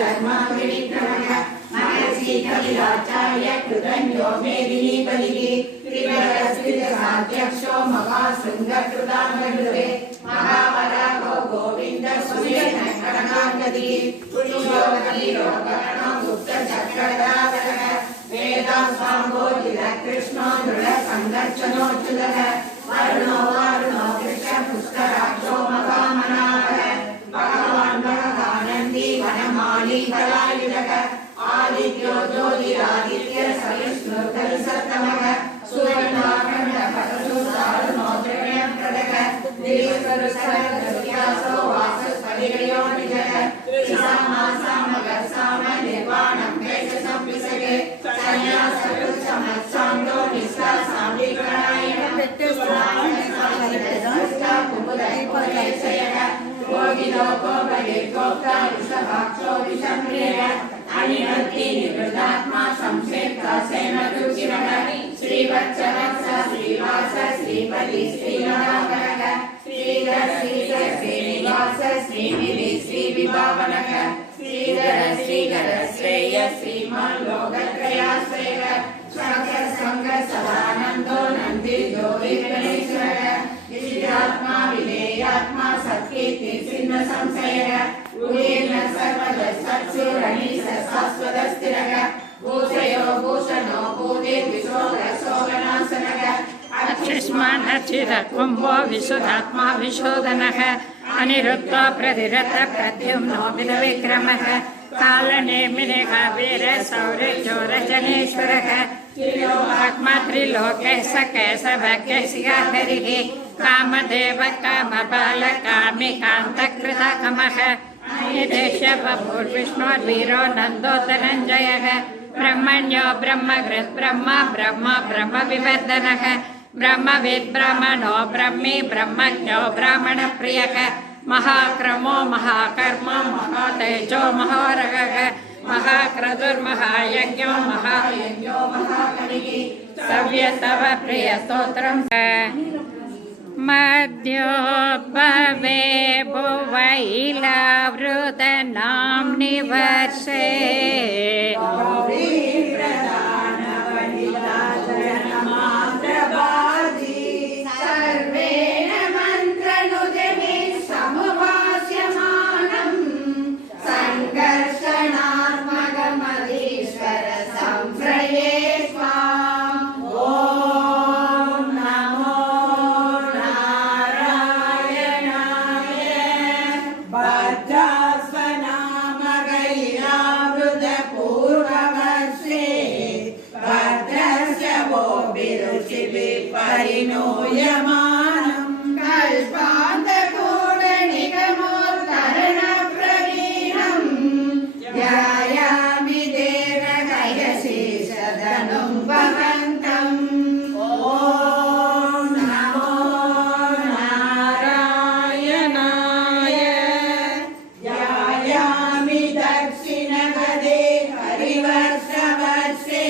धर्मविक्रमः महर्षि कपिलाचार्य कृतन्यो मेदिनीपतिः त्रिवरस्थितसाध्यक्षो महाशृङ्गकृताङ्गकृते महावराहो गोविन्द सूर्यनकटकाङ्गतिः पुरुषोगतिरोगणो गुप्तचक्रदासः वेदास्वाम्बोधितः कृष्णो दृढसङ्गर्षणोच्युतः वरुणो वारुणो कृष्णपुष्कराक्षो महामनाभः भगवान् भगवानन्दी वनमाली कलायुधः आदित्यो ज्योतिरादित्य सविष्णुर्कविसत्तमः सूर्यनाखण्डपतसु सारुणो त्रिणयप्रदः दिविसरुसरसरुत्यासो वासस्पतिर्यो निजः त्रिसामासामगर्साम निर्वाणं वैशसंविसगे संन्यासकृत्समत्साङ्गो निष्ठासाम्बिप्रायणं कुमुदयः गोगिलोको बलिर्गोप्ता विषभाक्षो विषम्रियः अनिवृत्ति निवृतात्मा संसेप्ता सेनरुचिरः श्रीवत्सवत्स श्रीवास श्रीपति श्रीनराकरः श्रीधर श्रीधर श्रीनिवास श्रीनिधि श्रीविभावनः श्रीधर श्रीधर श्रेय श्रीमान् लोकत्रयाश्रयः शङ्कर संग सदानन्दो नन्दिर्यो विघ्नेश्वरः विजितात्मा विधेयात्मा सत्कीर्ति सिंह संशयः गुणेन सर्वदा सत्सुरणीश शाश्वतस्थिरः भूषयो भूषणो भूतिर्विशोधशोभनाशनः अक्षिष्मान् अर्चितकुम्भो विशुद्धात्मा विशोधनः अनिरुद्धो प्रतिरथ प्रद्युम्नो विक्रमः कालनेमिनिः वीर सौर्यचोरजनेश्वरः त्रिलोकात्मा त्रिलोके सकैसभक्यशिखाहरिः कामदेव कामबाल कामिकान्तकृतकमः निदेशवपुर्विष्णुर्वीरो नन्दो धनञ्जयः ब्रह्मण्यो ब्रह्मकृत् ब्रह्म ब्रह्म ब्रह्मविवर्धनः ब्रह्मविद् ब्रह्मणो ब्रह्मी ब्रह्मज्ञो ब्राह्मणप्रियः महाक्रमो महाकर्म महातेजो महारगः महाक्रतुर्महायज्ञो महायज्ञो महाकविः सव्यतव प्रियस्तोत्रम् मध्योपवे भुवैलावृतनां निवर्षे सर्वेण मन्त्रनुजने समुपास्यमानं सङ्घर्षणात्मकमधीश्वर संप्रये परिणोयमानं कल्पान्तकूटनिगमोत्तरणप्रवीणं ध्यायामि देवकयशेषधनुं भवन्तम् ॐ नमो नारायणाय ध्यायामि दक्षिणगदे हरिवर्षवर्षे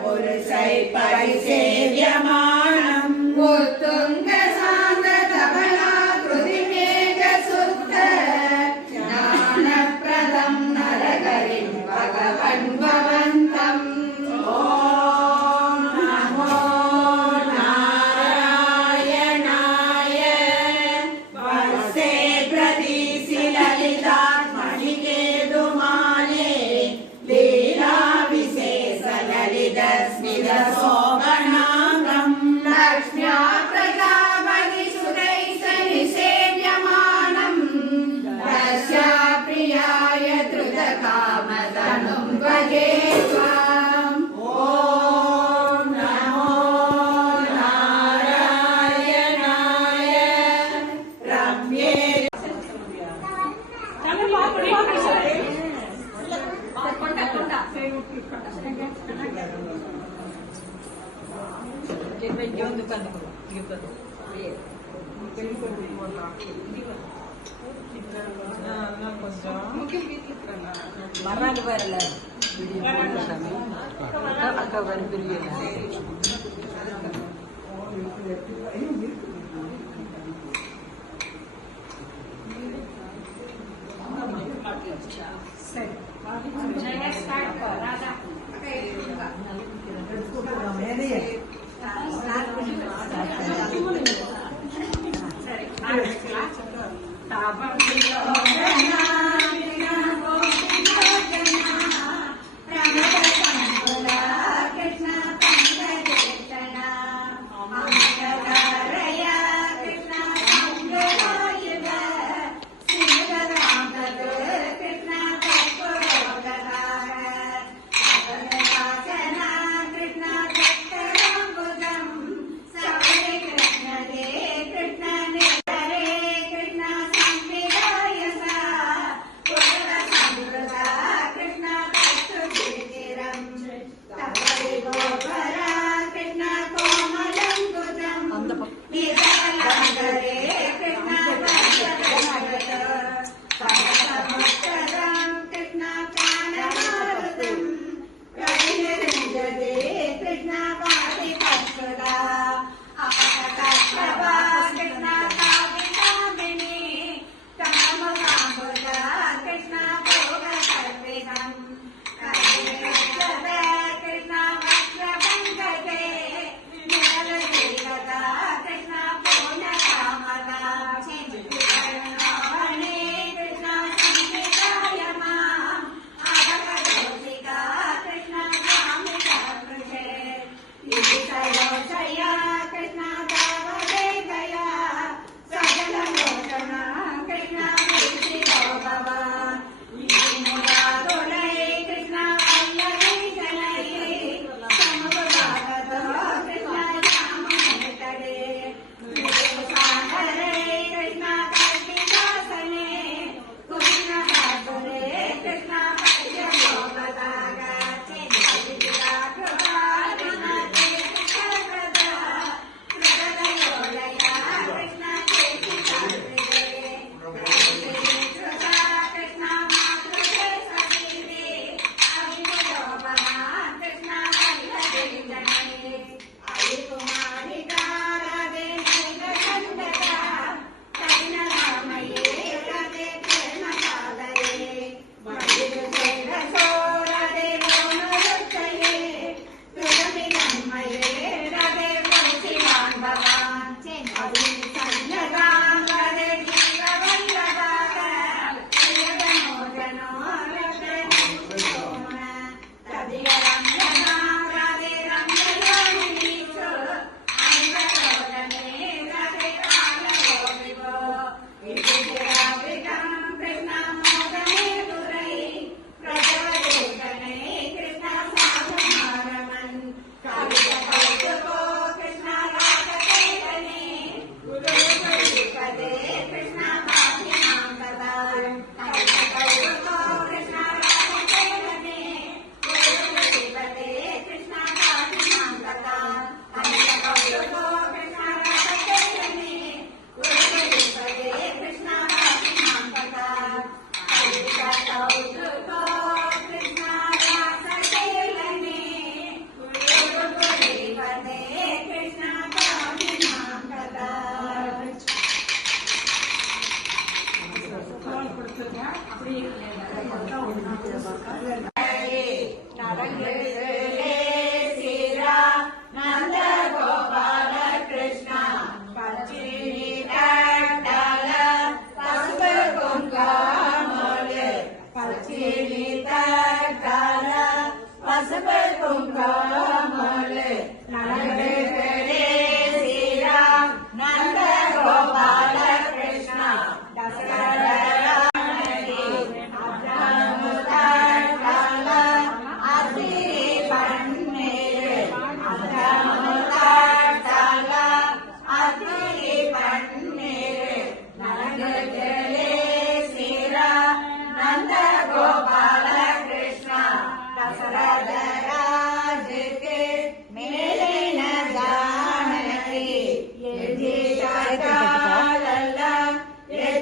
पुरुषै परिसेव्यमानं उत्तुङ्गसान्द्रतबलाकृतिमेघसुप्त ज्ञानप्रदं नरहरिं भगवन् भवन्तम् ॐ नमो नारायणाय वर्षे प्रदिशि ललितात्मनिकेतुमाले लीलाविशेषललितस्मितशोभनाङ्गं लक्ष्म्या प्रजापतिसुतैः निसेव्यमानं दस्याप्रियाय धृतकामधनुं भजे त्वाम् ॐ नमो नारायणाय रम्ये மறாண்டு வரல அக்கா வந்து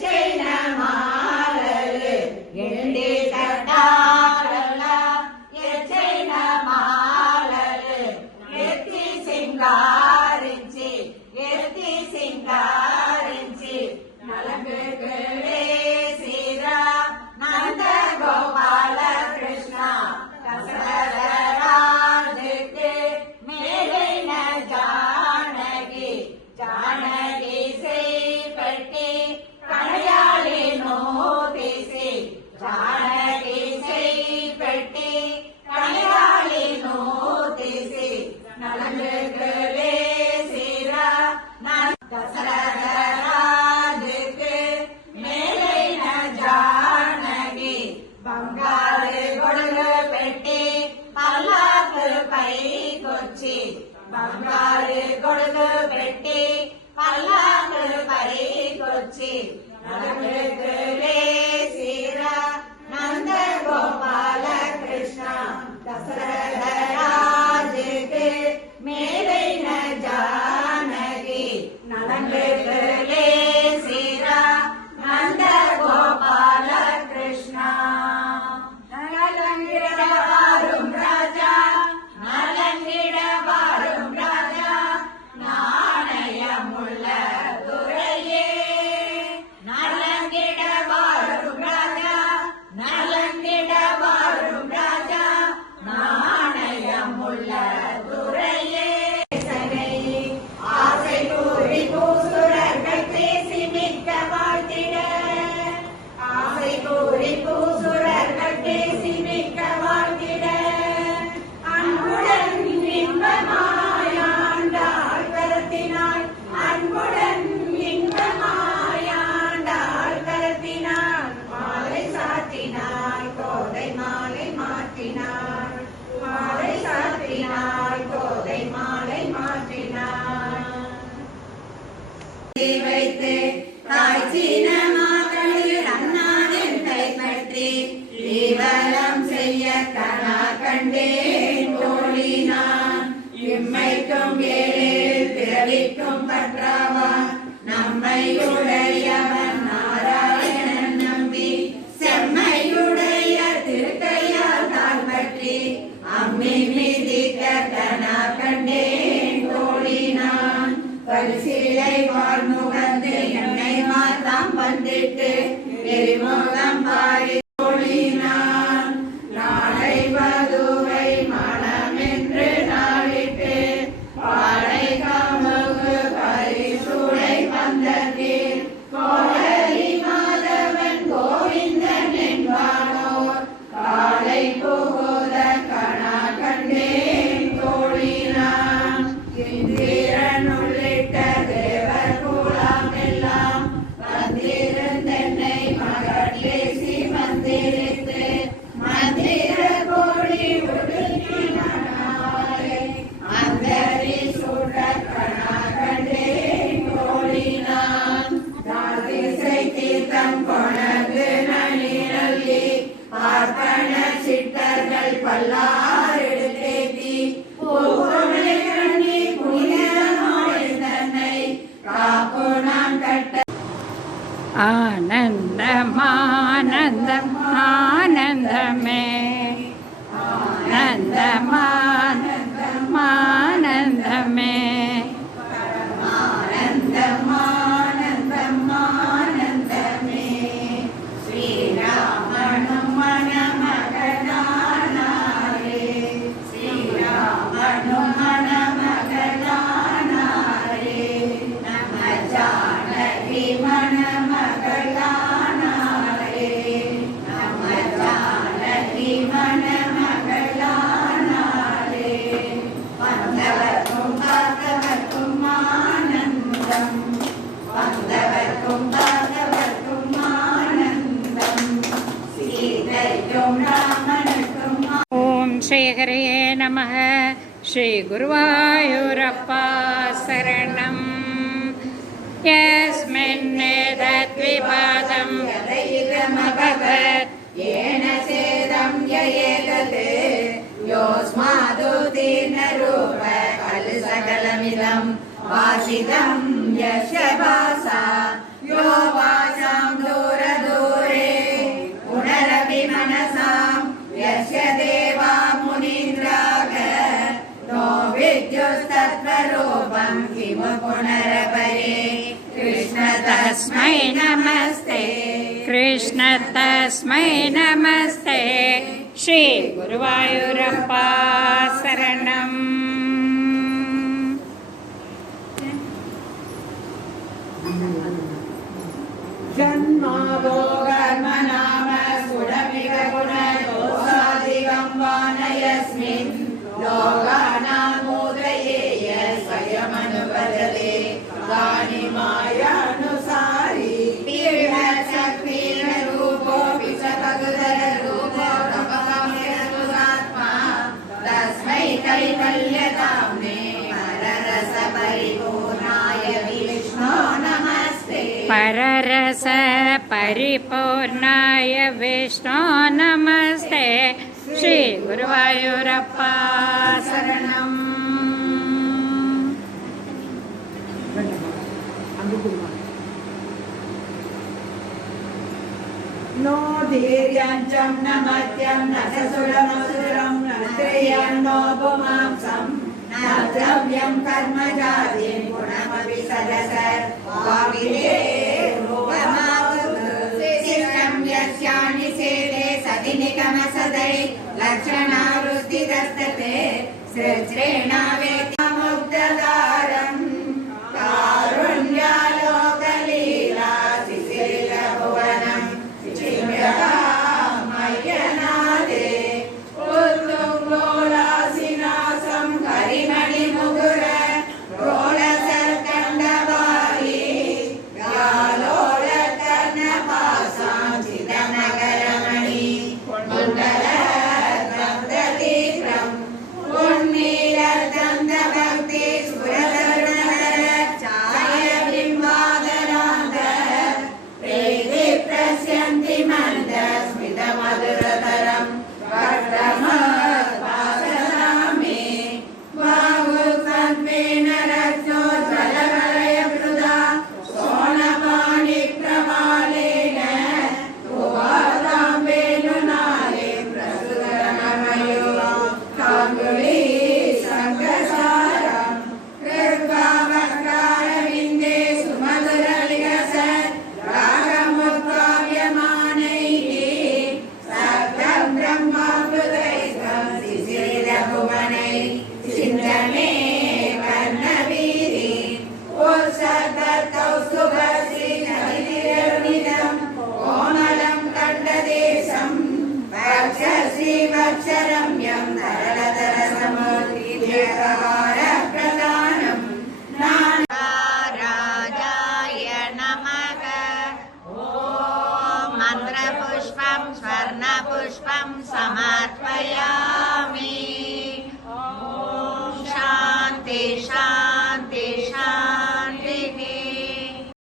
China எரிமோதம் பாரி தோழினான் நாளை மதுவை மனமென்று நாளிட்டு பாடை காமுகு பரிசூடை வந்ததீர் கோடலி மாதவன் கோவிந்தன் என்பானோர் காலை புகுத கணா கண்டேன் தோழினான் இந்திரன் உள்ளிட்ட தேவர் கூலாம் எல்லாம் வந்திருந்தென்னை மகள் பேசி மந்திரித்து மந்திர கோடி உடுக்கி மணாலே அந்தரி சுட கணா கண்டேன் தோழினான் தாதிசை தீர்த்தம் கொணர்ந்து நனி நல்லி பார்ப்பன சிட்டர்கள் பல்லார் எடுத்தேத்தி பூக்குனை கண்ணி புனிதமாய் தன்னை காப்புனான் கட்ட ஆனந்தம் ஆனந்தம் ஆனந்தமே ஆனந்தம் ஆனந்தம் ஆனந்தமே ஆனந்தம் ஆனந்தம் ஆனந்தமே ஸ்ரீராமனும் மணமகனானாரே ஸ்ரீராமனும் மணமகனானாரே நம்ம ஜானகி மணமகளானாரே நம்ம ஜானகி மணமகளானாரே வந்தவர்க்கும் பார்த்தவர்க்கும் ஆனந்தம் வந்தவர்க்கும் பார்த்தவர்க்கும் ஆனந்தம் சீதைக்கும் ராமனுக்கும் ஓம் ஸ்ரீ ஹரியே நமः ஸ்ரீ குருவாயூரப்பா சரணம் யஸ்மின்னேதத்விபாதம் यदैरमभवत् येन सेदं ययेतत् योऽस्मादुत्तीर्णरूप खलु सकलमिदं वासितं यस्य भासा यो वासां दूरदूरे पुनरपि मनसां यस्य देवा मुनीन्द्राग नो विद्युस्तत्त्वरूपं किमु पुनरपरे कृष्ण तस्मै नमस्ते कृष्ण तस्मै नमस्ते श्री गुरुवायूरप्पा शरणम् जन्माभोगर्मनाम सुरमिगुणदोषादिगं वानयस्मिन् लोकानामुदये स्वयमनुभजते गानिमायानुसारी पीडशक्तिरूपोऽपि च पगुदररूपो तपकमयनुसात्मा तस्मै कैवल्यधाम्ने पररसपरिपूर्णाय विष्णो नमस्ते पररस परिपूर्णाय विष्णो नमस्ते श्री गुरुवायूरप्पा शरणम् नो धीर्यञ्चं न मत्यं न ससुरमसुरं न त्रियं नो पुमांसं न द्रव्यं कर्मजातिं गुणमपि सदस वागिरेरूपमावशिष्टं यस्यानि सेते सति निगमसदै लक्षणावृत्तिदस्तते सृज्रेणावेत्यामुक्तदारम् कारुण्यालोकलीला शिशिरभुवनं चिम्यकामय्यनादे उत्तुङ्गोलासिनासं हरिमणिमुकुर रोलसर्कण्डवारी गालोलकर्णपासाञ्चितनगरमणि कुण्डलद्वन्द्वतीव्रं पुण्णीलदन्तभक्ति सुर स्वर्णपुष्पं समर्पयामि